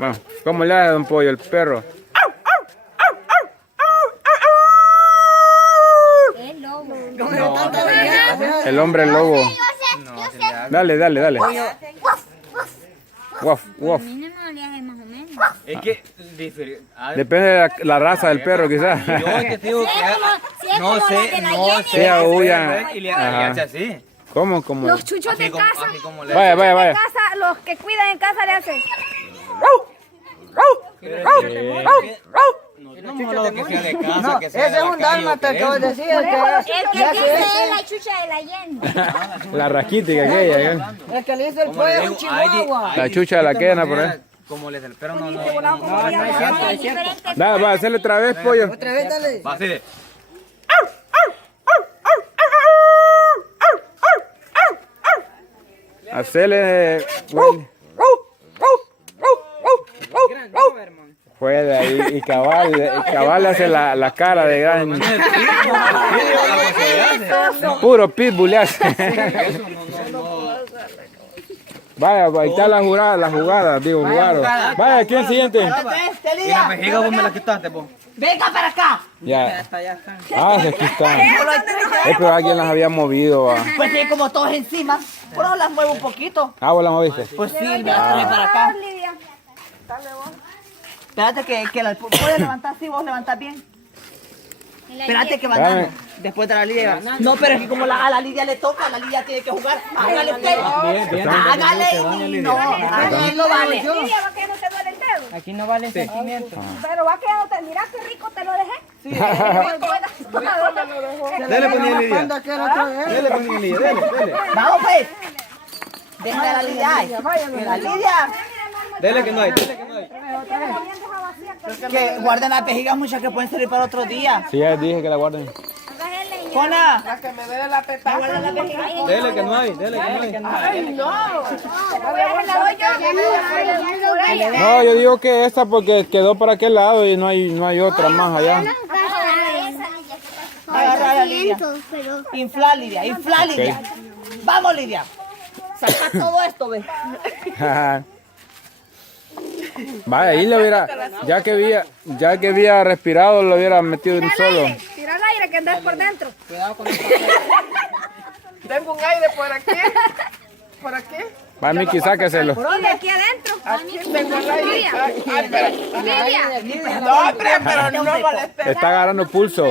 Bueno, ¿cómo le hace don Pollo el perro? El lobo. El hombre lobo. Dale, dale, dale. Waf, waf. A mí no me le hace más o menos. Es que Depende de la raza del perro, quizás. yo es que digo Si es que no como la sé, de la no Jenny. sé. Sí, aúlla. Y le Ajá. hace así. ¿Cómo? ¿Cómo? Los chuchos de casa, Así como le Vaya, vaya, vaya. casa, los que cuidan en casa le hacen. No me hablado que sea de casa, No, que ese sea es de la un calle, dálmata ¿o que qué vos es? decís. El que Ya dice sé. es la chucha de la Jenny. La raquítica aquella. El que le dice el Como le pollo es digo, un chihuahua. La chucha de la quena por ahí. Como les del perro no. No es cierto, es cierto. Dale, va a hacerle otra vez, pollo. Otra vez, dale. Va así de. Hacerle. Puede ahí. Y cabal hace la cara de gran. Puro pitbull le hace. Vaya, ahí está la jugada, digo, jugaron. Vaya, ¿quién siguiente? Y la vejiga vos me la quitaste, vos. Venga para acá. Ya. Ah, aquí están. Pero alguien las había movido, va. Pues sí, como todos encima. Por eso las muevo un poquito. Ah, vos la moviste. Pues sí, me las traje para acá. Lidia. Espérate que la puedes levantar así, vos levantás bien. Espérate que van dando. Después de la Lidia. No, pero es que como a la Lidia le toca, la Lidia tiene que jugar. Hágale usted. Hágale. No, aquí no vale. Lidia, va que no te duele el dedo. Aquí no vale sentimiento. Pero va que no te. Mira qué rico te lo dejé. Sí. Dele, ponía Lidia. Dele, ponía Lidia, dele. Vamos pues. Deja a la Lidia ahí. Que la Lidia. Dele que no hay, dele que no hay. Que guarden las vejigas muchas que pueden servir para otro día. Sí, ya dije que la guarden. Jona. Dele que no hay, dele que no hay. No, yo digo que esta porque quedó para aquel lado y no hay otra más allá. Agarra a la Lidia. Infla Lidia, infla Lidia. Vamos Lidia. Saca todo esto, ve. Vaya, ahí le hubiera, ya que había respirado, lo hubiera metido en un solo. Tira el aire que andas por dentro. Tengo un aire por aquí. Por aquí. Va, Miki, sáqueselo. Y de aquí adentro. Aquí tengo el aire. Lidia. Ay, espera. Lidia. No, hombre, pero no moleste. Está agarrando pulso.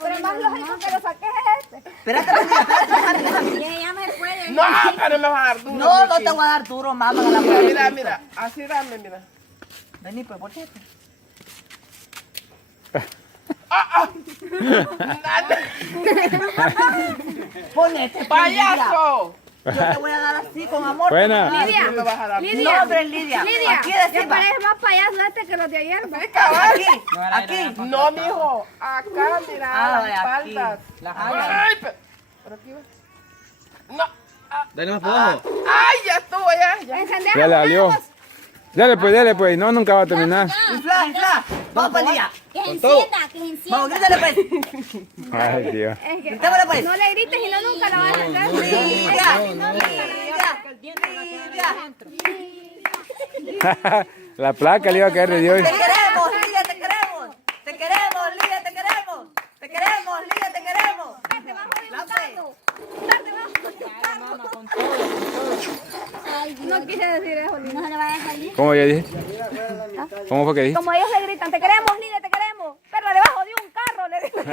Pero más lógico que lo saques es este. Espérate, Lidia, espérate. Ya me puede. No, pero me va a dar duro. No, no te voy a dar duro, mamá. La Mira, mira, mira. Así dame, mira. Vení, pues, volteate. Ponete, ¡Payaso! Yo te voy a dar así con amor. Buena. Lidia. No me vas a dar. No, hombre, Lidia. Lidia. Aquí Ya decimos. parece más payaso este que los de ayer. ¿no? Aquí. No, mijo. Acá, mira, Ah, las espaldas. Ay, por aquí va. No. Dale más para abajo. Ay, ya estuvo, ya. Encendemos. Ya le salió. Dale pues, no, nunca va a terminar. Infla, infla. Vamos, pues, Lidia. Que se encienda, que se Vamos, encienda. grítale, pues. Ay, Dios. Es que Gritémosle, pues. no le grites y no nunca la vas a hacer. Lidia. La placa le iba a caer de Dios. Te queremos, Lidia, te queremos. Te queremos, Lidia, te queremos. Te queremos, Lidia, te queremos. No quise decir eso, Lidia. No le vaya a salir. ¿Cómo ya dije? ¿Cómo fue que dije? Como ellos le gritan, te queremos, Lidia, te queremos. Pero debajo de un carro le dicen.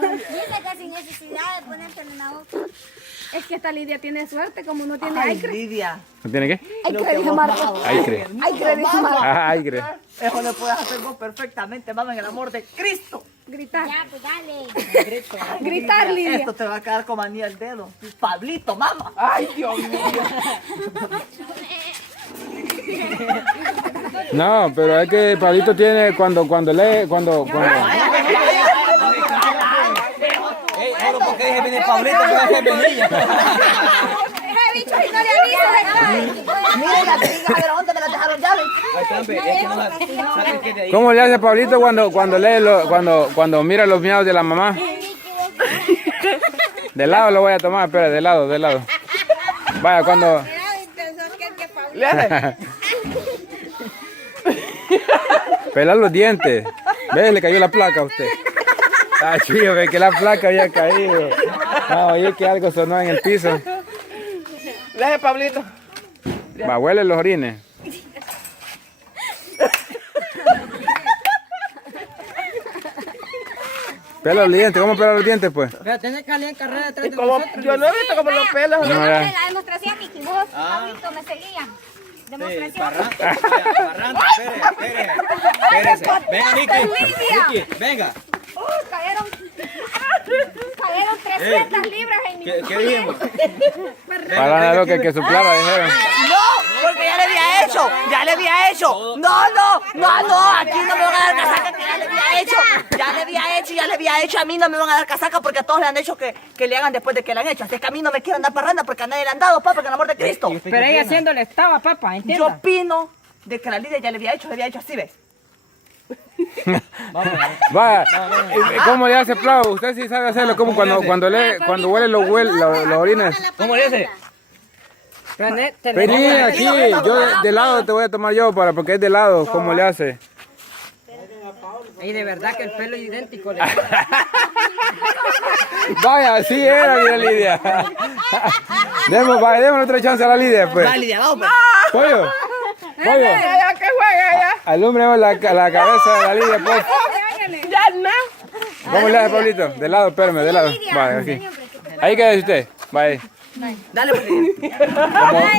Dice que sin necesidad de ponértelo en la boca. Es que esta Lidia tiene suerte, como no tiene Ay, aire. Lidia. ¿No tiene qué? Ay, que le dije Marco. Ahí cree. Ay, que le dije Marco. Ay, cree. Eso lo puedes hacer vos perfectamente, mamá, en el amor de Cristo. Gritar. Ya, pues dale. Gritar, Lidia. Esto te va a quedar como anillo al dedo. Pablito, mamá. Ay, Dios mío. No, pero es que Pablito tiene cuando lee, cuando Solo porque dije viene Pablito, que va a ser venilla. Ese bicho y no le aviso. Mira, las vejigas, a ver, ¿dónde me las dejaron llaves? Ahí está, hombre, es que no la saquen que de ahí. ¿Cómo le hace Pablito cuando lee cuando mira los miados de la mamá? De lado lo voy a tomar, espera, de lado. Vaya, cuando Le hace. Pelar los dientes. ¿Ves? Le cayó la placa a usted. Ah, chido, ve que la placa había caído. No, oye que algo sonó en el piso. Le hace, Pablito. Va, huele los orines. Pela los dientes, ¿cómo pelar los dientes pues? Pero tenés que salir en carrera detrás Y de como, nosotros. yo no he visto como los pelos. Yo No, no ya. sé la demostración, Miki. Vos, Pablito, me seguían. Demostración. Parranda, espérese. Venga, Miki, venga. Cayeron 300 libras en mi ¿Qué dijimos? Para lo que soplara, dijeron. No, porque ya le había hecho. Ya le había hecho. No, aquí no me van a dar casaca que ya le había hecho. Ya le había hecho. A mí no me van a dar casaca porque a todos le han hecho que le hagan después de que le han hecho. Así es que a mí no me quieren dar parranda porque a nadie le han dado, papá, que el amor de Cristo. Pero ella haciéndole estaba, papá, Yo ¿entiendes? opino de que la Lidia ya le había hecho así, ¿ves? Vaya, ¿cómo le hace Plau? Usted sí sabe hacerlo, como cuando huele los orines. ¿Cómo le hace? Vení aquí, yo de lado te voy a tomar yo porque es de lado, ¿cómo le hace? Y de verdad que el pelo es idéntico. Vaya, así era, mira Lidia. Démosle otra chance a la Lidia, pues. Va, Lidia, vamos, pues. Pollo, Ya, que juega ya. alumbremos la cabeza de la Lidia, pues. Ya no. ¿Cómo le hace, Pablito? De lado, espérame, de lado. Vaya, aquí. Ahí quédese usted, vaya. Dale, pues, Lidia.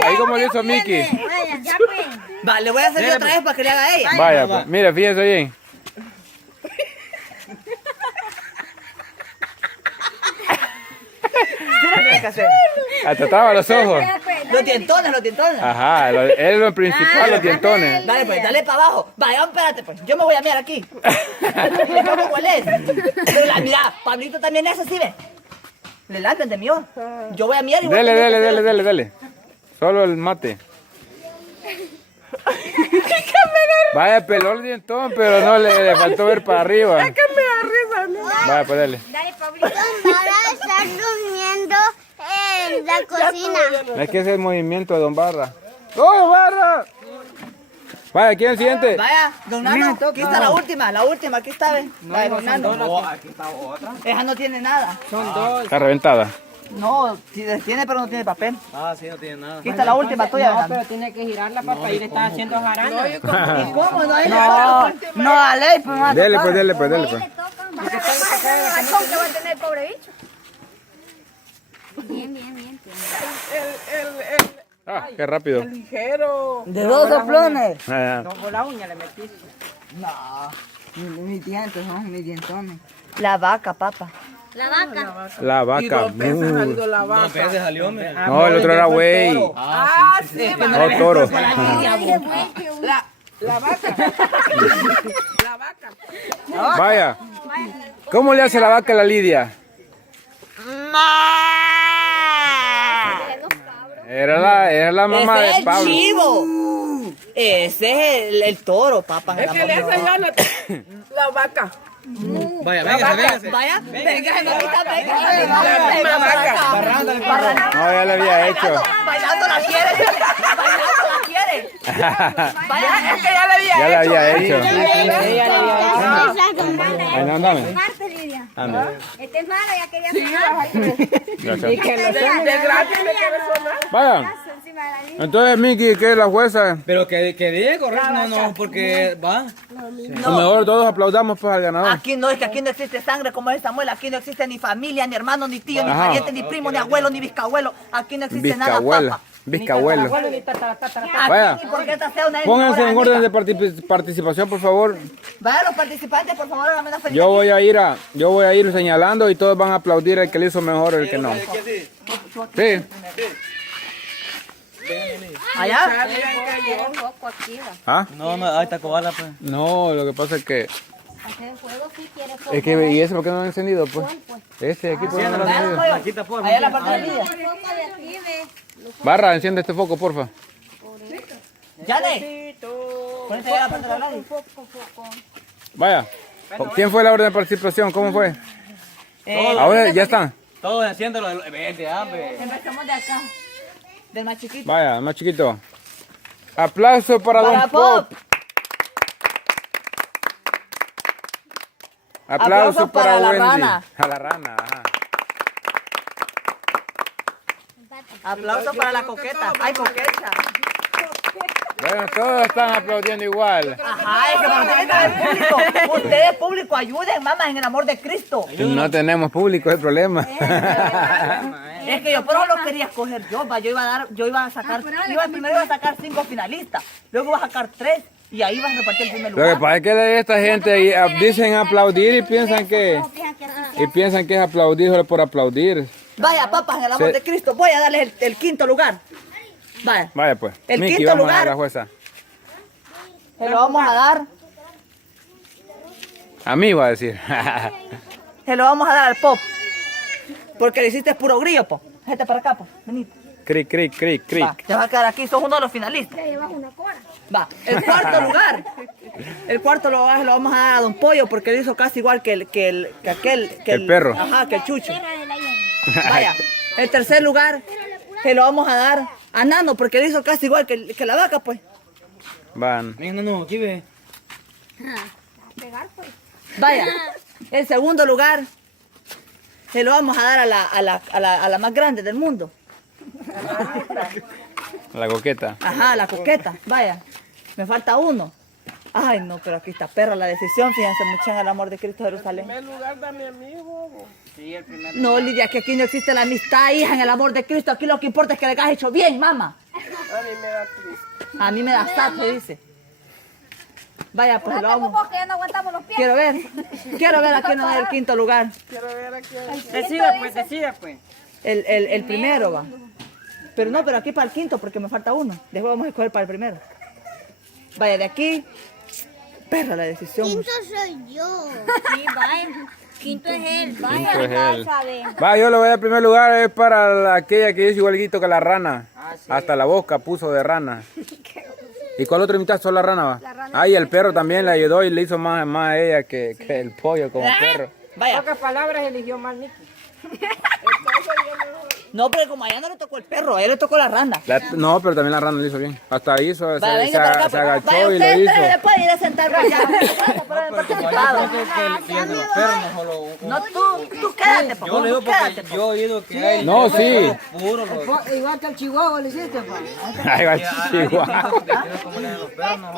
Ahí como le hizo Miki. Vaya, ya pues. Va, le voy a hacer yo otra vez para que le haga a ella. Vaya, pues. Mire, fíjese bien. ¿Qué tienes que hacer? Hasta traba los ojos. Los dientones. Ajá, es lo principal, los dientones. Dale, pues, dale para abajo. Vaya, espérate, pues. Yo me voy a mirar aquí. ¿Cómo cuál es? Pero mira, Pablito también es así, ¿ves? Le largan de mío. Yo voy a mirar y voy a tener que hacer- Dele. Solo el mate. Vaya, peló el dientón, pero no le faltó ver para arriba. Que me da risa, ¿no? Vaya, pues dale. Dale, Pablito. Para estar durmiendo en la cocina. Es que ese es el movimiento de Don Barra. ¡Oh, Barra! Vaya, ¿quién es el siguiente? Vaya, don Nano, aquí está la última, aquí está, ¿ves? La de don Nano. Oh, aquí está otra. Esa no tiene nada. Son dos. Está reventada. No, sí tiene, pero no tiene papel. Ah, sí, no tiene nada. Aquí está la última tuya, No, Nano. pero tiene que girarla, papá, y le está haciendo jarana. ¿Y cómo? No, dale, pues, no. Dele, pues. Le tocan. Achón que va a tener el pobre bicho. Bien. Ah, qué rápido. Ligero. De dos soplones. Ah, Con la uña le metiste. No, mis dientes son mis dientones. La vaca, papá. La vaca. la Y vaca. 2 veces ha salido la No, vaca. pero ese salió, hombre. No, el otro era güey. Ah, sí, No, toro. La vaca. La vaca. Vaya. ¿Cómo le hace la vaca a la Lidia? Era la mamá Ese es de el Pablo. chivo. Ese es el toro, papá. Es que le hace ya la vaca. Vaya, véngase. Vaya, venga, mamita, venga. La vaca. Parranda. No, ya lo había hecho. Bailando la quiere. Bailando la quiere. Vaya, Es que ya le había Ya lo había hecho. Anda, Ay, no, dame. Marte, Lidia. Dame. Este es malo, ya quería sonar. Gracias. De gratis le quiere sonar. Vaya. Encima de la Lidia. Entonces, Miki, ¿qué es la jueza? Pero que diga correcto, no, porque va. Lo mejor todos aplaudamos pues al ganador. aquí no, es que aquí no existe sangre como es Samuel. Aquí no existe ni familia, ni hermano, ni tío, ni Ajá. pariente, ni primo, ni abuelo, ni bisabuelo. Aquí no existe nada, Vizcahuela. papá. Vizcahuelo. Abuelo ni tatara. Aquí Vaya. ni porque esta sea una Pónganse en ignorancia. orden de participación, por favor. Vaya, los participantes, por favor, háganme una feliz. Yo voy a ir señalando y todos van a aplaudir el que le hizo mejor, el que no. Sí. Allá. ¿Ah? No, ahí está Cobala, pues. No, lo que pasa es que Hacer fuego si quiere fuego. es que y ese por qué no lo han encendido, pues. Este aquí por qué no lo han encendido. Aquí está por. Allá la parte de Lidia. El foco de aquí, ve. Barra, enciende este foco, porfa. Yane. Ponete allá la parte de la radio. Vaya. ¿Quién fue la orden de participación? ¿Cómo fue? Eh, Ahora ya están. Todos haciéndolo. Vete, hambre. Empezamos de acá. Del más chiquito. Vaya, más chiquito. Aplauso para Don Para Pop. Pop. Aplauso para la Wendy. rana. A la rana, ajá. Aplauso para la coqueta. Ay, coqueta. Bueno, todos están aplaudiendo igual. Ajá, es que para ustedes está el público. Ustedes, público, ayuden, mamá, en el amor de Cristo. No tenemos público, es el problema. Es que yo pero lo quería escoger yo, va. Yo iba a sacar, primero iba a sacar 5 finalistas, luego iba a sacar 3 y ahí iba a repartir el primer Lo que lugar. pasa es que esta gente ahí, dicen aplaudir y piensan que es aplaudir solo por aplaudir. Vaya, papas, en el amor Sí. de Cristo, voy a darles el quinto lugar. Vaya, Vaya pues. El Miki, quinto vamos a lugar. la jueza. se lo vamos a dar, A mí va a decir. se lo vamos a dar al Pop. Porque le hiciste puro grillo, Pop. Gente para acá, Pop. Vení. Cric, cric, cric, cric. Va, te vas a quedar aquí, sos uno de los finalistas. Va, el cuarto lugar. El cuarto lugar se lo vamos a dar a Don Pollo porque él hizo casi igual que El perro. Ajá, que el Chucho. Vaya, el tercer lugar se lo vamos a dar a Nano porque él hizo casi igual que la vaca, pues. Van. Venga, no, aquí ve. Vaya, el segundo lugar se lo vamos a dar a la más grande del mundo. La coqueta. Ajá, la coqueta. Vaya, me falta uno. Ay, no, pero aquí está perra la decisión. Fíjense mucho en el amor de Cristo Jerusalén. En lugar dame a mí, bobo. No, Lidia, que aquí no existe la amistad, hija, en el amor de Cristo. Aquí lo que importa es que le hayas hecho bien, mamá. A mí me da triste. A mí me da sad, se dice. Vaya, pues lo vamos. Como que ya no aguantamos los pies. Quiero ver a quién nos da el quinto lugar. Quiero ver aquí. Decida pues. El primero va. Pero no, pero aquí para el quinto porque me falta uno. Después vamos a escoger para el primero. Vaya, de aquí. Perra la decisión. Quinto soy yo. Sí, vaya. Quinto es él. Vaya, Quinto es él. sabe. Va, yo lo voy a dar en primer lugar, es para aquella que hizo igualito que la rana. Hasta la boca puso de rana. ¿Y cuál otro mitad? Solo la rana va. Ah, y el perro también le ayudó y le hizo más a ella que el pollo como perro. Vaya. Pocas palabras eligió mal Nicky. No, pero como allá no le tocó el perro, a él le tocó la rana. No, pero también la rana lo hizo bien. Hasta hizo, Vaya, se venga para acá. se Vaya, agachó y lo usted hizo. se puede ir a sentar para allá. Por haber participado. Que de los perros no solo... No, tú quédate, por Yo le favor, digo porque quédate. yo he oído que hay... No, sí. Puro, los... Igual que el Chihuahua le hiciste, pa. Ahí va el chihuahua. Como le de los perros, no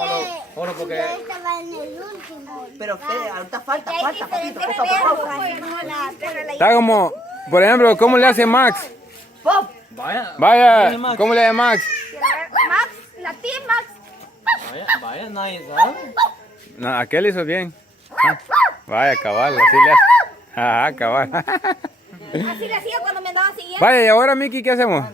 solo porque... Yo estaba en el último. Pero usted, ahorita falta, papito. Diferentes Pop, perros, pop, así como la perra la Está como, por ejemplo, ¿cómo le hace Max? pop. Vaya, ¿cómo le hace Max? Max, la tía Max. Vaya, nadie sabe. No, aquel hizo bien. Ah, vaya, cabal, así le hace. Ajá, cabal. Así le hacía cuando me andaba siguiendo. Vaya, y ahora, Miki, ¿qué hacemos?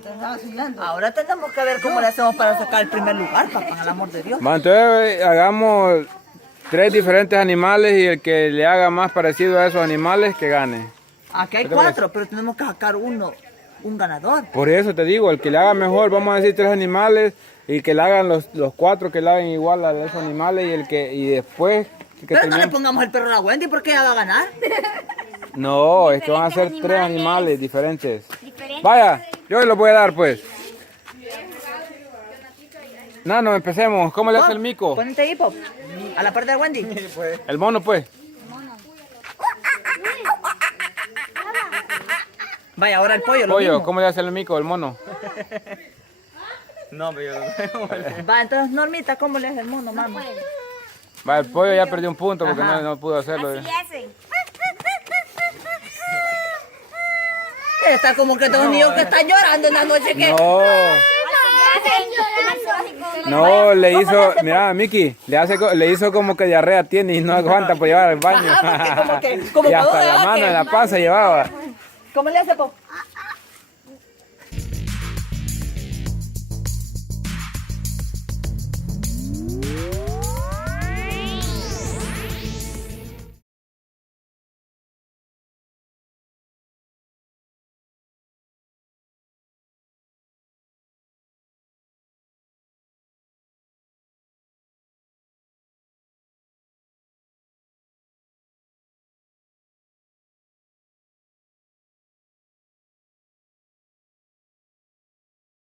Ahora tenemos que ver cómo le hacemos para sacar el primer lugar, papá, al amor de Dios. Va, entonces hagamos 3 diferentes animales y el que le haga más parecido a esos animales, que gane. Aquí hay 4, pero tenemos que sacar un ganador. Por eso te digo, el que le haga mejor, vamos a decir 3 animales y que le hagan los 4 que le hagan igual a esos animales y después que Pero no le terminen. pongamos el perro a la Wendy porque ella va a ganar. No, es que van a ser 3 animales diferentes. Diferente. Vaya, yo los voy a dar pues. Nano, empecemos. ¿Cómo le hace el mico? Ponete ahí, Pop. A la parte de Wendy. El mono pues. Vaya, ahora el pollo, lo Pollo, mismo. ¿cómo le hace el mico, el mono? No, pero yo no... Va, entonces, Normita, ¿cómo le hace el mono, mamá? Va, el pollo ya perdió un punto porque Ajá. no pudo hacerlo. Así le hacen. Está como que dos niños que están llorando en la noche que... No, no, le hizo, mira, Miki, le hizo como que diarrea tiene y no aguanta por llevar al baño. Ajá, porque como Y que hasta todo la va mano que- en la panza llevaba. ¿Cómo le hace, Pop?